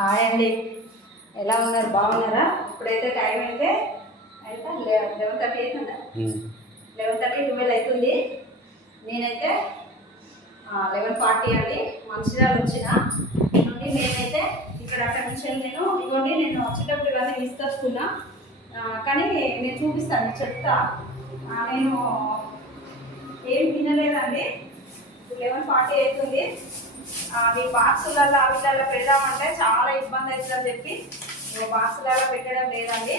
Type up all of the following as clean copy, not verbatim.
Hi అండి, ఎలా ఉన్నారు? బాగున్నారా? ఇప్పుడైతే టైం అయితే 11:30 అవుతుందా? 11:30 12 అవుతుంది. నేనైతే 11:40 అండి మంచిర్యాల వచ్చిన నుండి నేనైతే ఇక్కడ అక్కడ నుంచి నేను వచ్చేటప్పుడు ఇవన్నీ తీసుకొచ్చుకున్నా. కానీ నేను చూపిస్తాను, చెప్తా. నేను ఏం తినలేదండి. 11:40 అవుతుంది. అవి బాక్సులలో అవిలలో పెడదామంటే చాలా ఇబ్బంది అవుతుందని చెప్పి బాక్సులలో పెట్టడం లేదండి.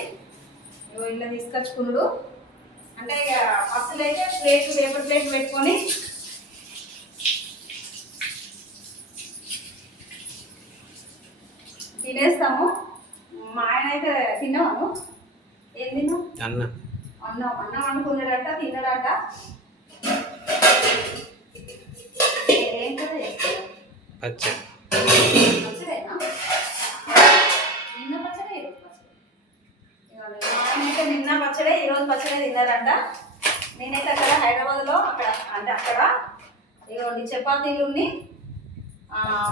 ఇలా తీసుకొచ్చుకున్నాడు అంటే ఇక బస్సులు అయితే పేపర్ ప్లేట్ పెట్టుకొని తినేస్తాము. మా ఆయన అయితే తిన్నాము. ఏం తిన్నాం? అన్నం అనుకున్నాడట, తిన్నాడట. ఏం కదా పచ్చడేనా? నిన్న పచ్చడే ఈరోజు పచ్చడే. ఆయనైతే నిన్న పచ్చడే ఈరోజు పచ్చడే తిన్నారంట. నేనైతే అక్కడ హైదరాబాద్లో అక్కడ ఇవ్వండి చపాతీలుని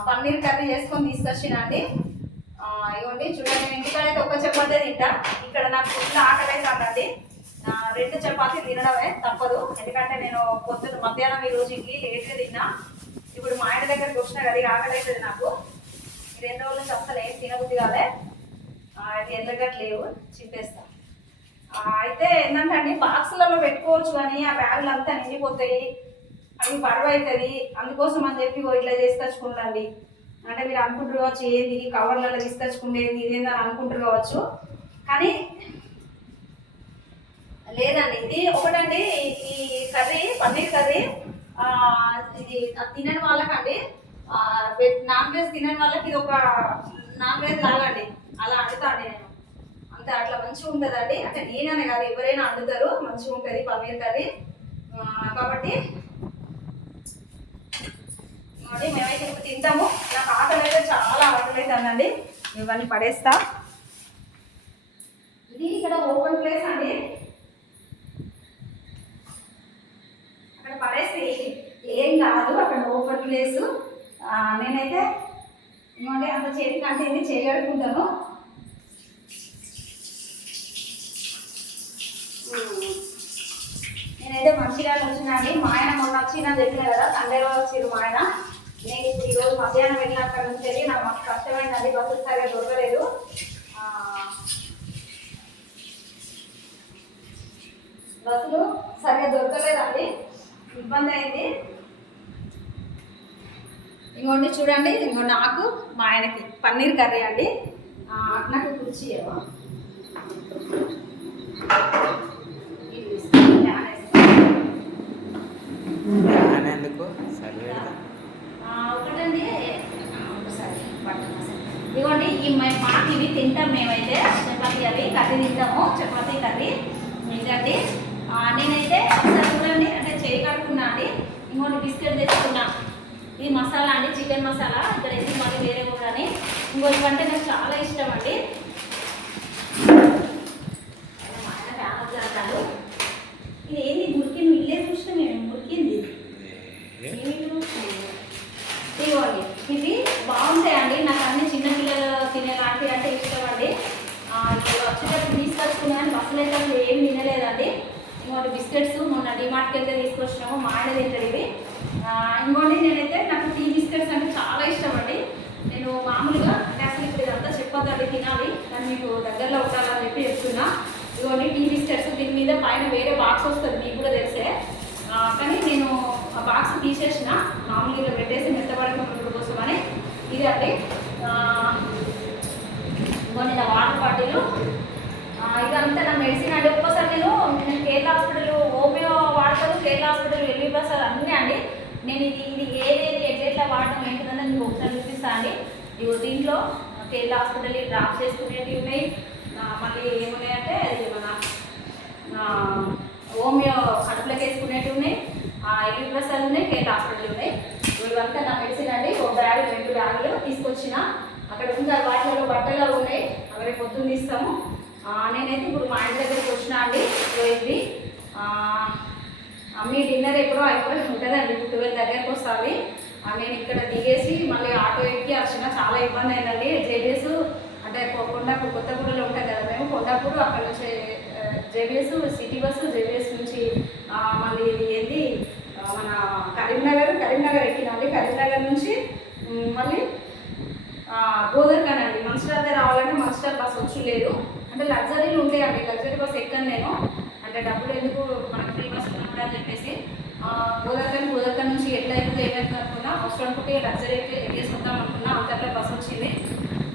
పన్నీర్ కర్రీ చేసుకొని తీసుకొచ్చిన అండి. ఇవ్వండి చూడండి, నేను ఇంటికాడైతే ఒక చపాతీ తింటా. ఇక్కడ నాకు ఫుల్ ఆకలి అవుతుందండి. 2 చపాతీలు తినడమే తప్పదు. ఎందుకంటే నేను మధ్యాహ్నం ఈరోజు ఇడ్లీ లేట్గా తిన్నా. ఇప్పుడు మా ఆయన దగ్గరికి వచ్చినా కదా ఆకలి అవుతుంది నాకు. 2 రోజుల నుంచి అసలు ఏం తినబుద్ధి కాలే. అది ఎల్లగట్లేవు, చింపేస్తా. అయితే ఏంటంటే అండి, బాక్సులలో పెట్టుకోవచ్చు కానీ ఆ బ్యాగులు అంతా నిండిపోతాయి, అవి బరువు అవుతుంది. అందుకోసం అని చెప్పి ఇట్లా తీసుకొచ్చుకుంటాండి. అంటే మీరు అనుకుంటారు కావచ్చు ఏంది కవర్లలో తీసుకొచ్చుకుంటేది ఇదేందని అనుకుంటారు కావచ్చు, కానీ లేదండి. ఇది ఒకటండి, ఈ కర్రీ పన్నీర్ కర్రీ ఇది తినని వాళ్ళకండి, నాన్ వెజ్ తినని వాళ్ళకి ఇది ఒక నాన్ వెజ్ లాగండి. అలా వండుతాండి నేను. అంతే, అట్లా మంచిగా ఉంటుందండి. అంటే నేననే కాదు, ఎవరైనా వండుతారు, మంచిగా ఉంటుంది పన్నీర్ కర్రీ. కాబట్టి మేమైతే ఇప్పుడు తింటాము. నాకు ఆకలి అయితే చాలా ఆకలి అవుతుందండి. ఇవన్నీ పడేస్తా. ఇది ఇక్కడ ఓపెన్ ప్లేస్ అండి, అక్కడ పడేసి ఏం కాదు, అక్కడ ఓపెన్ ప్లేసు. నేనైతే ఏమంటే అంత చేతికి అంటే ఇది చేయగలుగుతాను. నేనైతే మంచిర్యాల వచ్చినా అండి. మా ఆయన మొన్న వచ్చినా చెప్పిన కదా, సండే రోజు వచ్చింది మా ఆయన. నేను ఇప్పుడు ఈరోజు మధ్యాహ్నం వెళ్ళిన అక్కడ నుంచి వెళ్ళి నాకు మస్తు కష్టమైందండి. బస్సులు సరిగా దొరకలేదు. బస్సులు సరిగా దొరకలేదండి, ఇబ్బంది అయింది. ఇంకోండి చూడండి, ఇంకో నాకు మా ఆయనకి పన్నీర్ కర్రీ అండి. నాకు కుర్చీ ఒకటండి. ఇదిగోండి, మాకు ఇవి తింటాం మేమైతే. చపాతీ అవి కర్రీ తింటాము, చపాతీ కర్రీ ఇదండి. నేనైతే ఒకసారి చూడండి, అంటే చేయి కడుక్కున్నా అండి. ఇంకోటి బిస్కెట్ తెచ్చుకున్నా. ఇది మసాలా అండి, చికెన్ మసాలా. ఇక్కడ ఇది మళ్ళీ వేరే కూడా అని. ఇంకోటి అంటే నాకు చాలా ఇష్టం అండి. మా ఆయన ఫ్యామిలీ అంటారు. ఇది ఏంది మురికింది, ఇల్లే చూసినా మేము మురికింది. ఇవ్వండి, ఇవి బాగుంటాయండి. నాకు అన్ని చిన్నపిల్లలు తినేలాంటివి అంటే ఇష్టం అండి. ఇప్పుడు వచ్చేటప్పుడు తీసుకొచ్చుకున్నా కానీ బస్సులు అయితే ఏమి తినలేదండి. ఇంకోటి బిస్కెట్స్ మొన్న డిమార్ట్కి వెళ్తే తీసుకొచ్చినాము, మా ఆయన తింటారు ఇవి. ఇంకోటి నేనైతే నాకు టీ బిస్కెట్స్ అంటే చాలా ఇష్టం అండి. నేను మామూలుగా అంటే అసలు ఇప్పుడు ఇదంతా చెప్పొద్దండి, తినాలి కానీ మీకు దగ్గరలో ఉండాలని చెప్పి చెప్తున్నా. ఇదిగోండి టీ బిస్కెట్స్, దీని మీద పైన వేరే బాక్స్ వస్తుంది, మీకు కూడా తెలిసే. కానీ నేను ఆ బాక్స్ తీసేసిన, మామూలుగా పెట్టేసి మెత్తబడకుండా కోసం అని. ఇది అండి ఇంకొన్ని నా వాటర్ బాటిల్. ఇదంతా నా మెడిసిన్ అండి. ఒక్కోసారి నేను కేరళ హాస్పిటల్ హోమియో వాడతాను, కేరళ హాస్పిటల్ ఎల్వి ప్రసాద్ అన్నీ అండి. నేను ఇది ఏదేది ఎట్లా వాడటం ఏంటిదని మీకు ఒకసారి చూపిస్తాను అండి. ఇవి దీంట్లో కేరళ హాస్పిటల్ డ్రాప్ చేసుకునేవి ఉన్నాయి. మళ్ళీ ఏమున్నాయంటే అది మన హోమియో కడుపులోకి వేసుకునేవి ఉన్నాయి, ఎల్వి ప్రసాద్ ఉన్నాయి, కేరళ హాస్పిటల్ ఉన్నాయి. ఇవంతా నా మెడిసిన్ అండి. ఒక బ్యాగ్ 2 బ్యాగులు తీసుకొచ్చిన. అక్కడ ఉంటారు, వాటిలో బట్టలు ఉన్నాయి, అవి పొద్దున్న తీస్తాము. నేనైతే ఇప్పుడు మా ఇంటి దగ్గరికి వచ్చినా అండి. ఇవి మీ డిన్నర్ ఎప్పుడో అయిపోయి ఉంటుందండి, 12 దగ్గరకు వస్తుంది. నేను ఇక్కడ దిగేసి మళ్ళీ ఆటో ఎక్కి వచ్చిన, చాలా ఇబ్బంది అయిందండి. జేబీఎస్ అంటే కొండాపూర్ కొత్తగూడలో ఉంటాం కదా మేము, కొండాపూర్ అక్కడ నుంచి జేబీఎస్ సిటీ బస్సు, జేబీఎస్ నుంచి మళ్ళీ ఏంది మన కరీంనగర్ ఎక్కినాలి. కరీంనగర్ నుంచి మళ్ళీ గోదర్ఖాన్ అండి. మంచిర్యాల రావాలంటే మంచిర్యాల బస్ వచ్చి లేదు, అంటే లగ్జరీలు ఉంటాయండి. లగ్జరీ బస్ ఎక్కాను నేను, అంటే డబ్బులు ఎందుకు మనకి ఫ్రీ బస్ ఉన్నప్పుడు అని చెప్పేసి గోదర్ఖాన్ నుంచి ఎట్లా అయితే ఏమైతే అనుకున్నా, అవసరం అనుకుంటే లగ్జరీ అయితే ఎక్కేసుకుందాం అనుకున్నా. అంతట్లో బస్ వచ్చింది.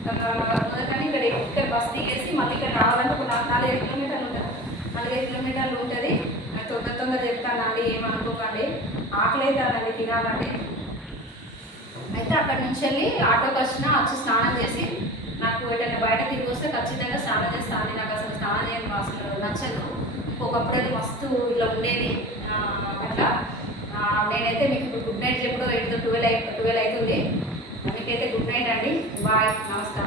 గోదర్ఖాన్ ఇక్కడ బస్ దిగేసి మళ్ళీ ఇక్కడ రావాలంటే ఒక 4-5 కిలోమీటర్లు ఉంటుంది. 4-5 కిలోమీటర్లు ఉంటుంది. తొందర చెప్తానండి, ఏమనుకోకండి. ఆకలి అవుతుందండి, తినాలండి. అయితే అక్కడి నుంచి వెళ్ళి ఆటోకి వచ్చి స్నానం చేసి, నాకు ఎటైనా బయట తిరిగి వస్తే ఖచ్చితంగా స్నానం చేస్తాను. నాకు అసలు స్నానం చేయడం అసలు నచ్చదు. ఇంకొకప్పుడు అది మస్తు ఇట్లా ఉండేది అట్లా. నేనైతే మీకు ఇప్పుడు గుడ్ నైట్ చెప్పుడు 12 అవుతుంది. మీకైతే గుడ్ నైట్ అండి. బాయ్, నమస్కారం.